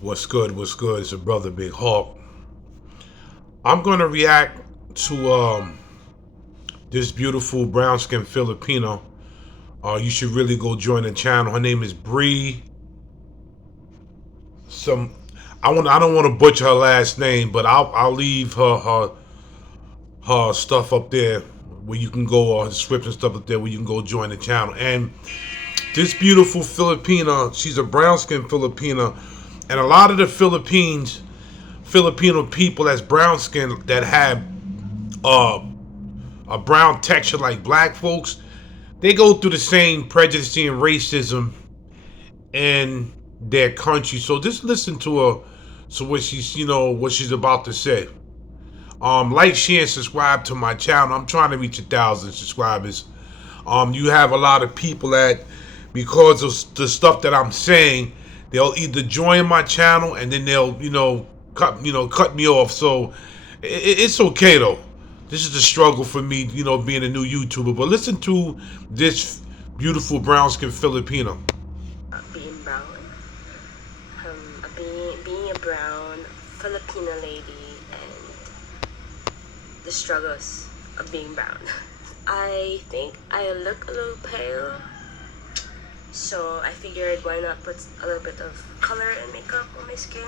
What's good? What's good? It's your brother Big Hawk. I'm gonna react to this beautiful brown skinned Filipino. You should really go join the channel. Her name is Bree. Some I don't want to butcher her last name, but I'll leave her stuff up there where you can go, or her description stuff up there where you can go join the channel. And this beautiful Filipina, she's a brown skinned Filipina, and a lot of the Filipino people that's brown skinned that have uh, a brown texture like black folks, they go through the same prejudice and racism in their country. So just listen to her, so what she's about to say. Like, share, and subscribe to my channel. I'm trying to reach 1,000 subscribers. You have a lot of people that, because of the stuff that I'm saying, they'll either join my channel and then they'll, cut me off. So it's okay though. This is a struggle for me, being a new YouTuber. But listen to this beautiful brown skinned Filipino. Being brown, being a brown Filipino lady, and the struggles of being brown. I think I look a little pale, so I figured why not put a little bit of color and makeup on my skin.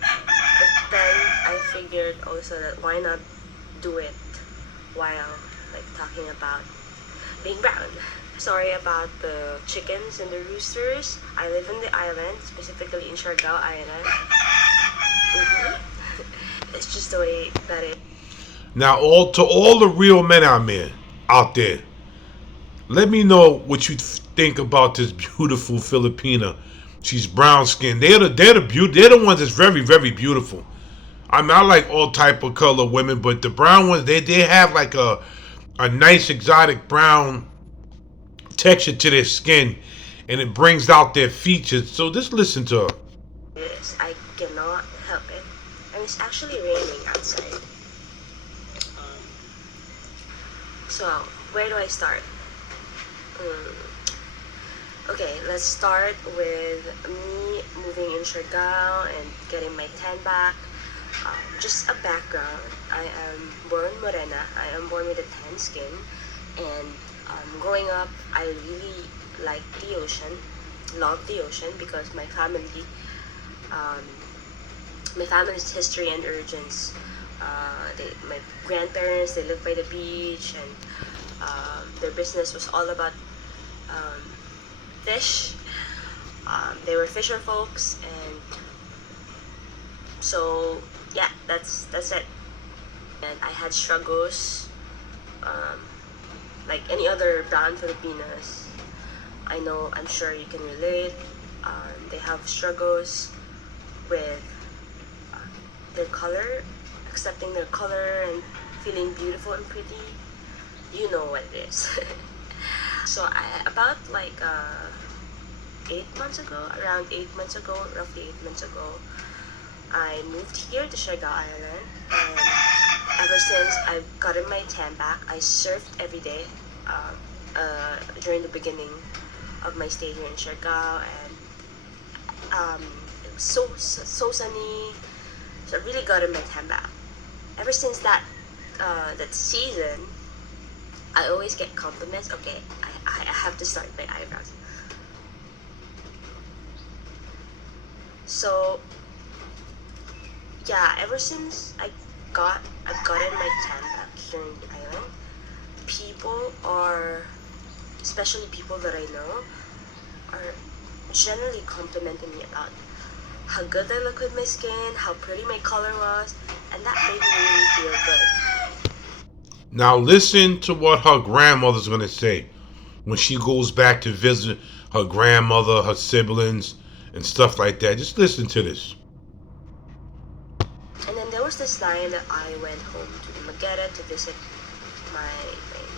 But then I figured also that why not do it while like talking about being brown. Sorry about the chickens and the roosters. I live in the island, specifically in Siargao Island. It's just the way that it. Now, all the real men out there, let me know what you think about this beautiful Filipina. She's brown skinned. They're the ones that's very, very beautiful. I mean, I like all type of color women, but the brown ones, they have like a nice exotic brown texture to their skin, and it brings out their features. So just listen to her. Yes, I cannot help it. And it's actually raining outside. So, where do I start? Okay, let's start with me moving in Siargao and getting my tan back. Just a background. I am born morena. I am born with a tan skin, and growing up, I really liked the ocean, loved the ocean because um, my family's history and origins. My grandparents, they lived by the beach, and their business was all about um, fish. They were fisher folks, and so yeah, that's it. And I had struggles, um, like any other brown Filipinas. I'm sure you can relate. They have struggles with their color, accepting their color, and feeling beautiful and pretty. You know what it is. So about like 8 months ago, around 8 months ago, roughly 8 months ago, I moved here to Siargao Island, and ever since I've gotten my tan back, I surfed every day during the beginning of my stay here in Siargao, and it was so sunny, so I really gotten my tan back. Ever since that season, I always get compliments. Okay, I have to start my eyebrows. So yeah, ever since I've gotten my tan back here in the island, people are, especially people that I know, are generally complimenting me about how good I look with my skin, how pretty my color was, and that made me really feel good. Now listen to what her grandmother's gonna say when she goes back to visit her grandmother, her siblings, and stuff like that. Just listen to this. And then there was this time that I went home to Mageta to visit my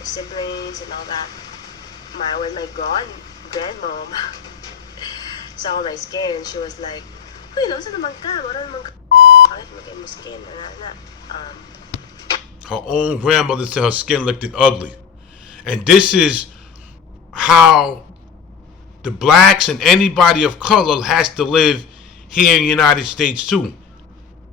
siblings and all that. When my grandmom saw my skin, she was like, "Uy, naunsa naman ka? Wala naman ka. Bakit mo kayo mo skin?" Her own grandmother said her skin looked ugly. And this is how the blacks and anybody of color has to live here in the United States too.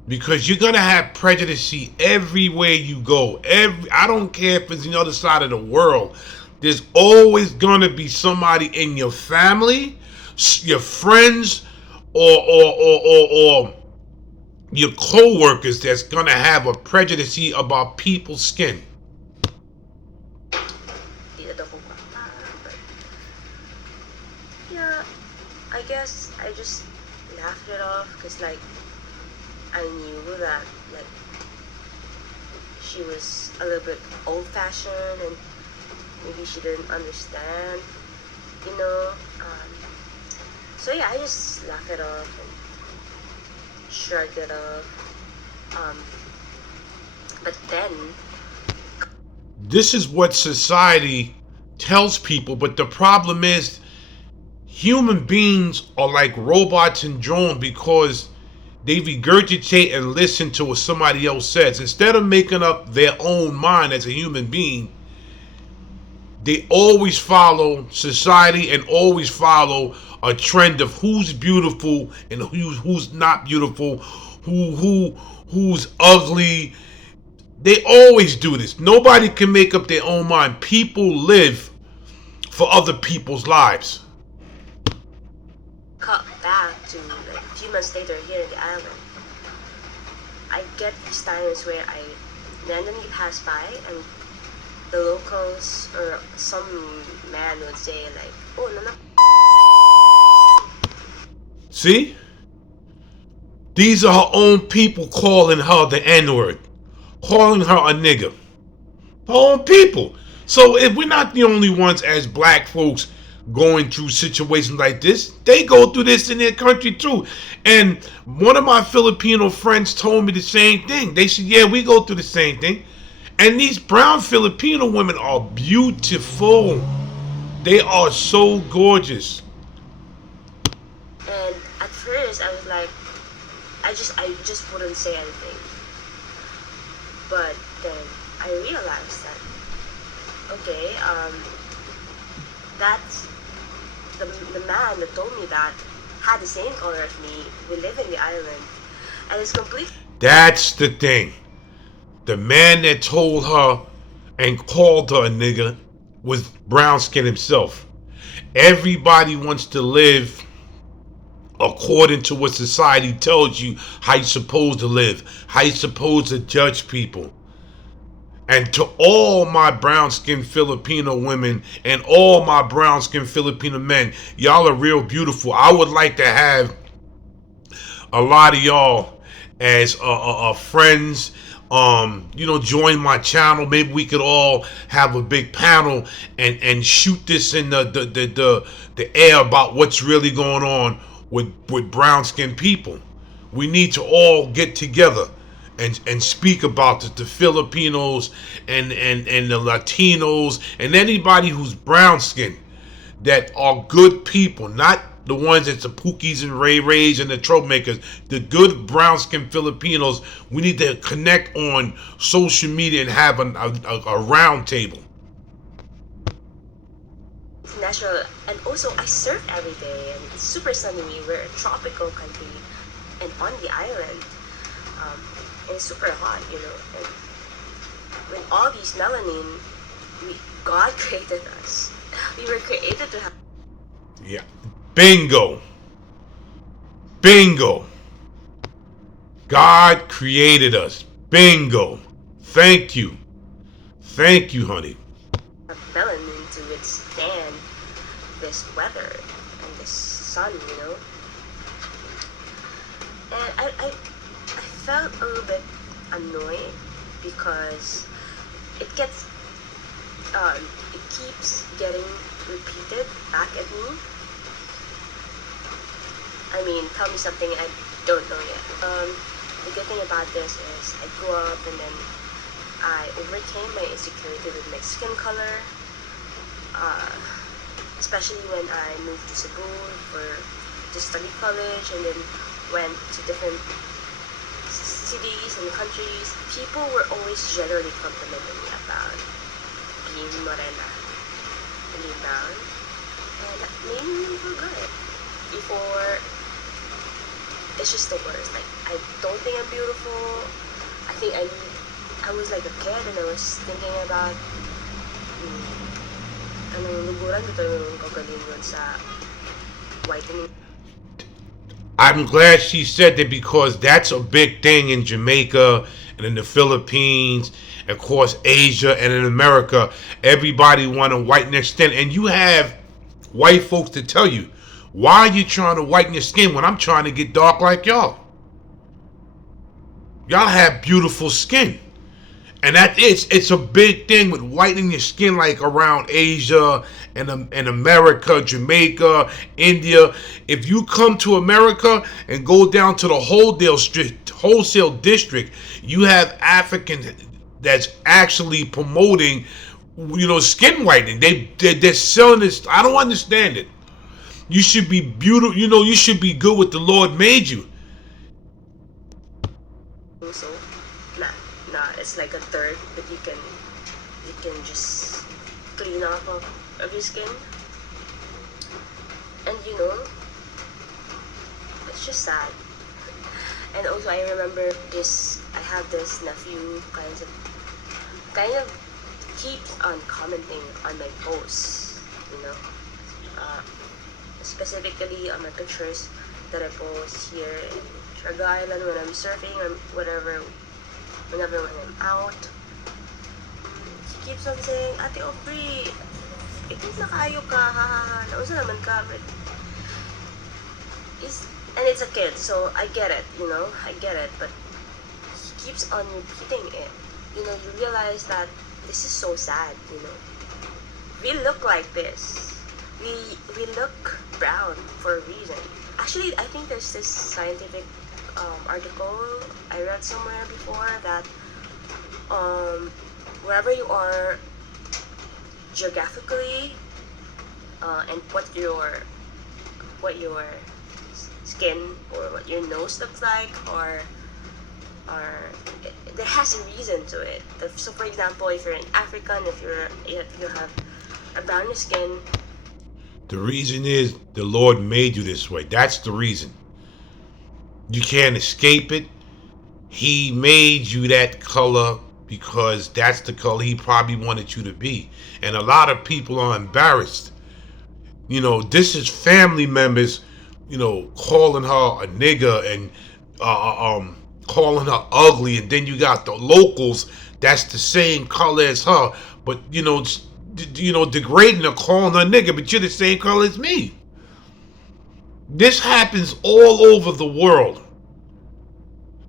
Because you're gonna have prejudice everywhere you go. I don't care if it's the other side of the world. There's always gonna be somebody in your family, your friends, or your co-workers that's gonna have a prejudice about people's skin. But yeah, I guess I just laughed it off because like I knew that like she was a little bit old-fashioned and maybe she didn't understand, you know. So yeah, I just laughed it off and shrugged it off. But then this is what society tells people, but the problem is human beings are like robots and drones because they regurgitate and listen to what somebody else says. Instead of making up their own mind as a human being, they always follow society and always follow a trend of who's beautiful and who's not beautiful, who's ugly. They always do this. Nobody can make up their own mind. People live for other people's lives. cut back to like a few months later here in the island, I get these times where I randomly pass by and the locals or some man would say like, "Oh, no, no." See? These are her own people calling her the N-word, calling her a nigger. Her own people. So if we're not the only ones as black folks going through situations like this, they go through this in their country too. And one of my Filipino friends told me the same thing. They said, yeah, we go through the same thing. And these brown Filipino women are beautiful. They are so gorgeous. And at first I was like, I just wouldn't say anything. But then I realized that okay, that's the man that told me that had the same color as me. We live in the island, and it's complete. That's the thing. The man that told her and called her a nigger was brown skin himself. Everybody wants to live according to what society tells you how you're supposed to live, how you're supposed to judge people. And to all my brown skinned Filipino women and all my brown skinned Filipino men, y'all are real beautiful. I would like to have a lot of y'all as friends. Join my channel. Maybe we could all have a big panel and shoot this in the air about what's really going on with brown skinned people. We need to all get together and speak about the Filipinos and the Latinos and anybody who's brown skinned that are good people, not the ones that's the Pookies and Ray Rays and the troublemakers, the good brown skinned Filipinos. We need to connect on social media and have a round table. Natural, and also I surf every day, and it's super sunny. We're a tropical country, and on the island, and it's super hot, you know. And with all these melanin, God created us. We were created to have. Yeah. Bingo. Bingo. God created us. Bingo. Thank you. Thank you, honey. Melanin to withstand this weather and this sun, you know. And I felt a little bit annoyed because it gets it keeps getting repeated back at me. I mean, tell me something I don't know yet. The good thing about this is I grew up and then I overcame my insecurity with my skin color, especially when I moved to Cebu to study college and then went to different cities and countries. People were always generally complimenting me about being morena and being brown, and that made me feel good. Before it's just the worst. Like, I don't think I'm beautiful. I think I was like a kid and I was thinking about anong luguran dito yung kagalingon sa whitening. I'm glad she said that because that's a big thing in Jamaica and in the Philippines, of course Asia and in America. Everybody want to whiten their skin, and you have white folks to tell you, why are you trying to whiten your skin when I'm trying to get dark like y'all? Y'all have beautiful skin. And that it's a big thing with whitening your skin, like around Asia and America, Jamaica, India. If you come to America and go down to the wholesale district, you have Africans that's actually promoting, skin whitening. They're selling this. I don't understand it. You should be beautiful. You should be good what the Lord made you. So, nah, it's like a third that you can just clean off of your skin. And it's just sad. And also I remember I have this nephew kind of keeps on commenting on my posts, you know. Uh, Specifically on my pictures that I post here in Trigger Island when I'm surfing or whenever when I'm out. He keeps on saying, Ate Aubrey, ikit na kayo ka, hahaha, nauso naman ka, but and it's a kid, so I get it, but he keeps on repeating it. You realize that this is so sad, We look like this. We look brown for a reason. Actually, I think there's this scientific article I read somewhere before that wherever you are geographically and what your skin or what your nose looks like or there has a reason to it. So for example, if you're an African, if you have a brownish skin. The reason is the Lord made you this way. That's the reason. You can't escape it. He made you that color because that's the color he probably wanted you to be. And a lot of people are embarrassed. This is family members, calling her a nigger and calling her ugly. And then you got the locals that's the same color as her. But, degrading her, calling her nigga, but you're the same color as me. This happens all over the world.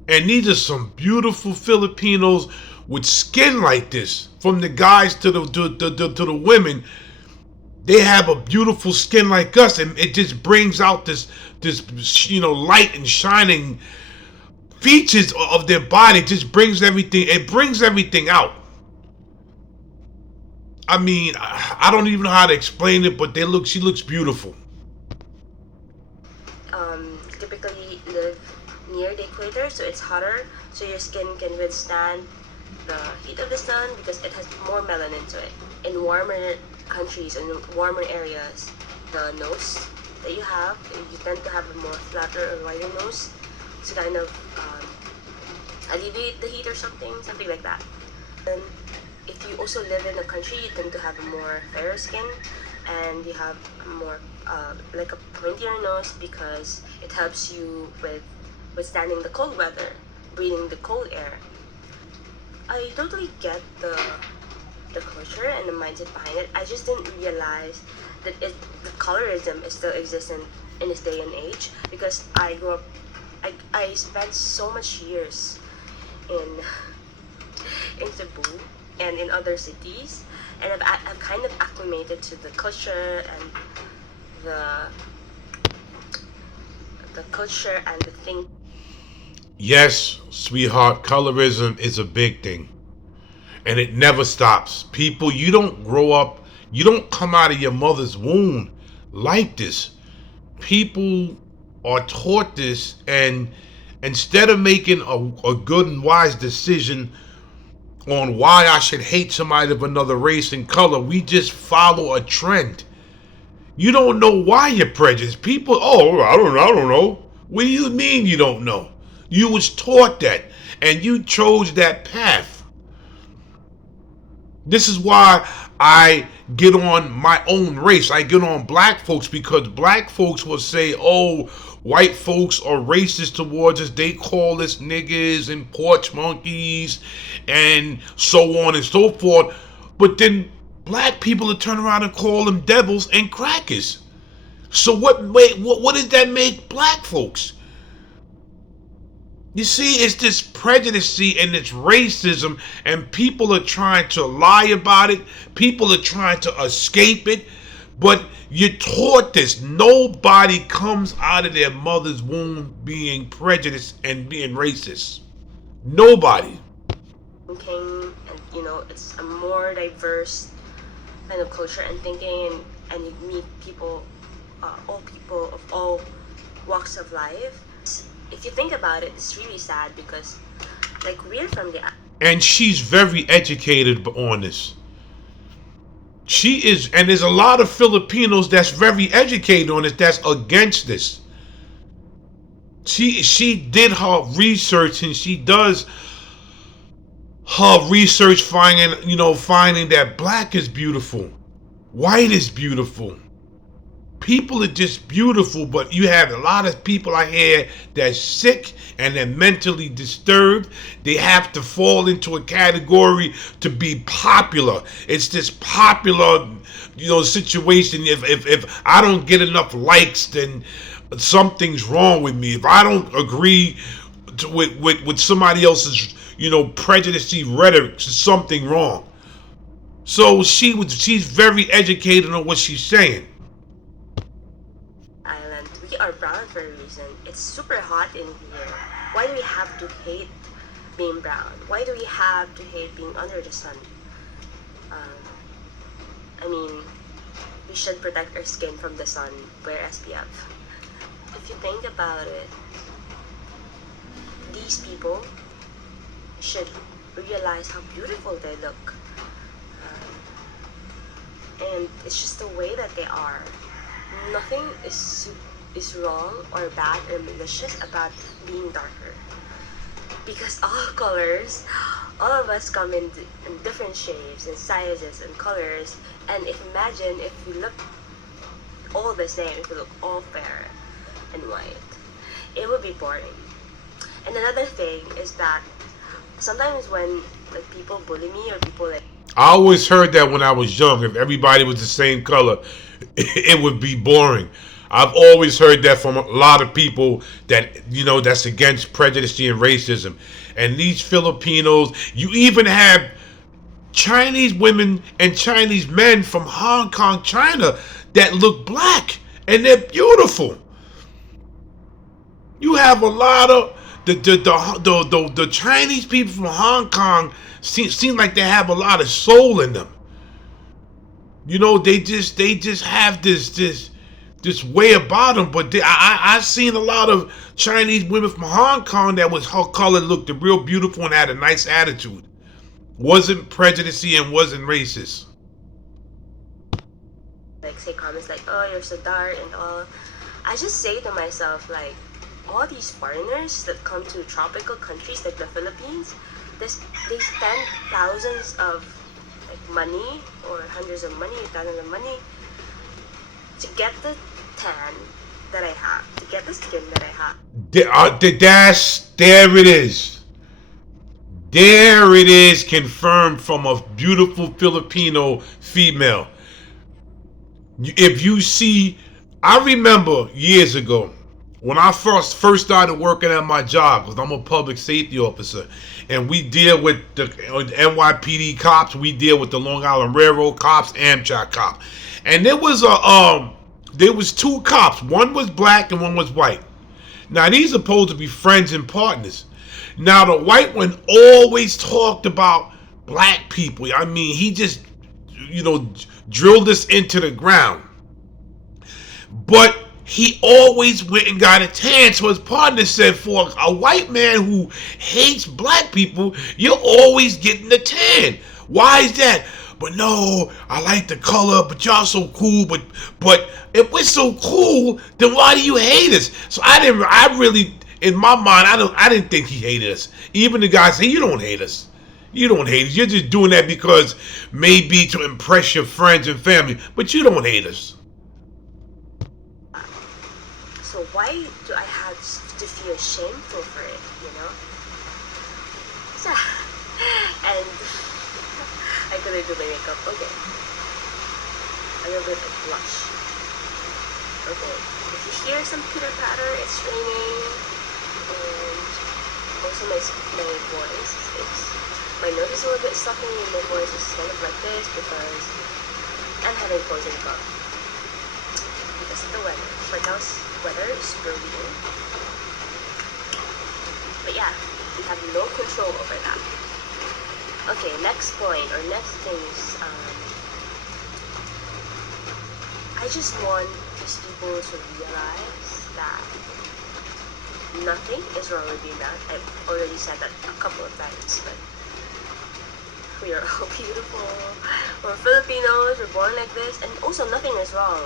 And these are some beautiful Filipinos with skin like this. From the guys to the women, they have a beautiful skin like us, and it just brings out this light and shining features of their body. It just brings everything. It brings everything out. I mean, I don't even know how to explain it, but she looks beautiful. Typically live near the equator, so it's hotter, so your skin can withstand the heat of the sun because it has more melanin to it. In warmer countries and warmer areas, the nose that you tend to have a more flatter or wider nose to kind of alleviate the heat or something like that. And if you also live in a country, you tend to have a more fairer skin and you have more like a pointier nose because it helps you with withstanding the cold weather, breathing the cold air. I totally get the culture and the mindset behind it. I just didn't realize that the colorism is still existent in this day and age because I grew up, I spent so much years in Cebu and in other cities, and I've kind of acclimated to the culture and the culture and the thing. Yes, sweetheart, colorism is a big thing. And it never stops. People, you don't grow up, you don't come out of your mother's womb like this. People are taught this, and instead of making a good and wise decision on why I should hate somebody of another race and color, we just follow a trend. You don't know why you're prejudiced. People, I don't know. What do you mean you don't know? You was taught that, and you chose that path. This is why I get on my own race. I get on black folks because black folks will say, oh, white folks are racist towards us. They call us niggas and porch monkeys and so on and so forth. But then black people will turn around and call them devils and crackers. So what does that make black folks? You see, it's this prejudice and this racism, and people are trying to lie about it. People are trying to escape it. But you're taught this. Nobody comes out of their mother's womb being prejudiced and being racist. Nobody. Came and it's a more diverse kind of culture and thinking, and you meet people, all people of all walks of life. If you think about it, it's really sad because, like, we're from the. And she's very educated on this. She is, and there's a lot of Filipinos that's very educated on it that's against this. She did her research, and she does her research finding that black is beautiful, white is beautiful. People are just beautiful, but you have a lot of people out here that's sick and they're mentally disturbed. They have to fall into a category to be popular. It's this popular, situation. If I don't get enough likes, then something's wrong with me. If I don't agree with somebody else's, prejudicey rhetoric, something wrong. So she's very educated on what she's saying. We are brown for a reason. It's super hot in here. Why do we have to hate being brown? Why do we have to hate being under the sun? We should protect our skin from the sun, wear SPF. If you think about it, these people should realize how beautiful they look. And it's just the way that they are. Nothing is wrong or bad or malicious about being darker, because all colors, all of us come in different shapes and sizes and colors. And imagine if we look all the same, if we look all fair and white, it would be boring. And another thing is that sometimes when people bully me or people I always heard that when I was young, if everybody was the same color, it would be boring. I've always heard that from a lot of people that, that's against prejudice and racism. And these Filipinos, you even have Chinese women and Chinese men from Hong Kong, China, that look black, and they're beautiful. You have a lot of the Chinese people from Hong Kong seem like they have a lot of soul in them. They just have this way about them. But I've seen a lot of Chinese women from Hong Kong that was her color looked real beautiful and had a nice attitude. Wasn't prejudicey and wasn't racist. say comments like, "Oh, you're so dark" and all. I just say to myself, like, all these foreigners that come to tropical countries like the Philippines, they spend thousands of money or hundreds of money, thousands of money to get the tan that I have, to get the skin that I have. There it is. There it is, confirmed from a beautiful Filipino female. If you see, I remember years ago when I first started working at my job, because I'm a public safety officer, and we deal with the NYPD cops, we deal with the Long Island Railroad cops, Amtrak cops, and there was two cops. One was black and one was white. Now these are supposed to be friends and partners. Now the white one always talked about black people. I mean, he just, drilled us into the ground. But he always went and got a tan. So his partner said, for a white man who hates black people, you're always getting a tan. Why is that? but no, I like the color, but y'all so cool, but if we're so cool, then why do you hate us? So I really, in my mind, I didn't think he hated us. Even the guy said, you don't hate us. You don't hate us. You're just doing that because maybe to impress your friends and family, but you don't hate us. So why do I have to feel shameful for it, you know? So, and I couldn't do my makeup. Okay. A little bit of blush. Okay. If you hear some pitter patter, it's raining. And also my voice, my nose is a little bit stuffy and my voice is kind of like this because I'm having frozen cough. Because of the weather. But now weather is super weird. But yeah, we have no control over that. Okay, next point or next thing is I just want these people to realize that nothing is wrong with being that. I've already said that a couple of times, but we are all beautiful. We're Filipinos, we're born like this, and also nothing is wrong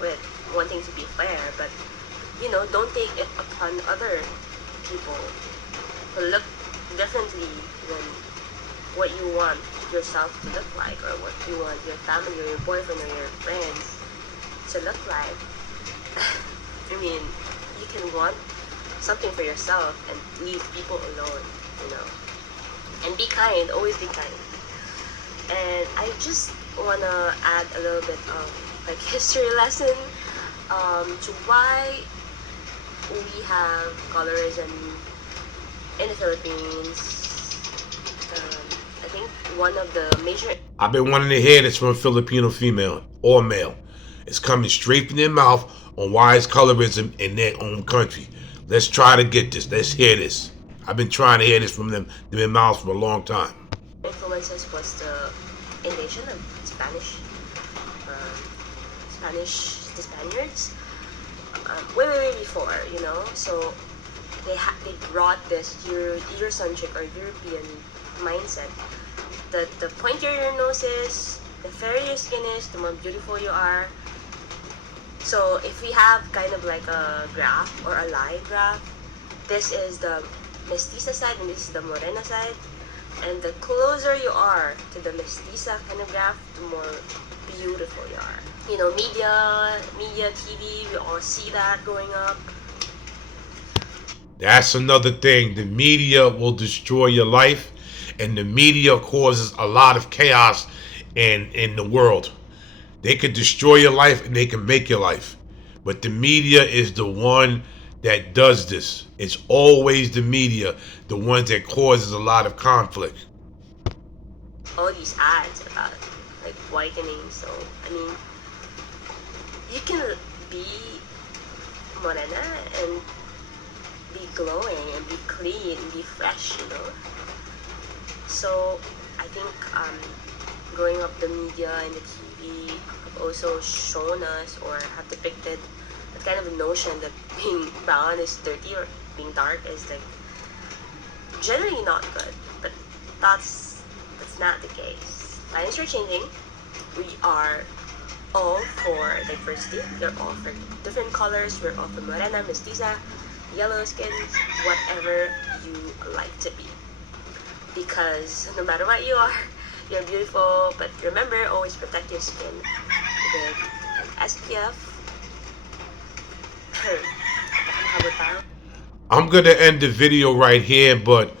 with wanting to be fair, but you know, don't take it upon other people who look differently than what you want yourself to look like, or what you want your family or your boyfriend or your friends to look like. I mean, you can want something for yourself and leave people alone, you know. And be kind, always be kind. And I just wanna add a little bit of like history lesson to why we have colorism in the Philippines. I think one of the major. I've been wanting to hear this from a Filipino female or male. It's coming straight from their mouth on why it's colorism in their own country. Let's try to get this. Let's hear this. I've been trying to hear this from them their mouths for a long time. Influences was the invasion of the Spaniards. Way before, you know. So they brought this Eurocentric or European mindset. The pointier your nose is, the fairer your skin is, the more beautiful you are. So if we have kind of like a graph or a line graph, this is the mestiza side and this is the morena side. And the closer you are to the mestiza kind of graph, the more beautiful you are. You know, media, TV, we all see that growing up. That's another thing. The media will destroy your life, and the media causes a lot of chaos in the world. They could destroy your life and they can make your life. But the media is the one that does this. It's always the media, the ones that causes a lot of conflict. All these ads about like whitening, so I mean, you can be morena and be glowing and be clean and be fresh, you know. So I think growing up, the media and the TV have also shown us or have depicted that kind of a notion that being brown is dirty or being dark is like generally not good. But that's not the case. Times are changing. We are all for diversity. We're all for different colors. We're all for morena, mestiza, yellow skins, whatever you like to be. Because no matter what you are, you're beautiful. But remember, always protect your skin with an SPF. How about that? I'm gonna end the video right here, but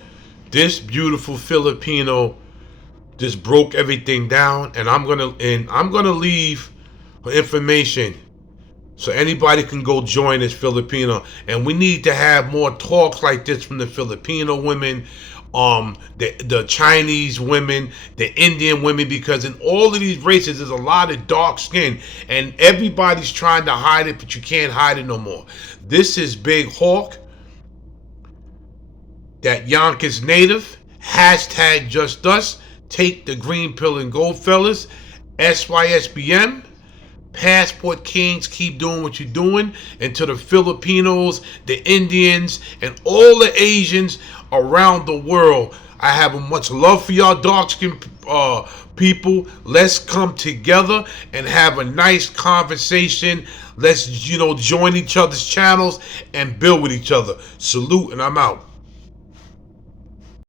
this beautiful Filipino just broke everything down, and I'm gonna leave her information so anybody can go join this Filipino. And we need to have more talks like this from the Filipino women, the Chinese women, the Indian women, because in all of these races there's a lot of dark skin, and everybody's trying to hide it, but you can't hide it no more. This is Big Hawk, that Yonkers native, hashtag just us, take the green pill and go, fellas, SYSBM, Passport Kings, keep doing what you're doing. And to the Filipinos, the Indians, and all the Asians around the world, I have much love for y'all dark skinned people. Let's come together and have a nice conversation. Let's, join each other's channels and build with each other. Salute, and I'm out.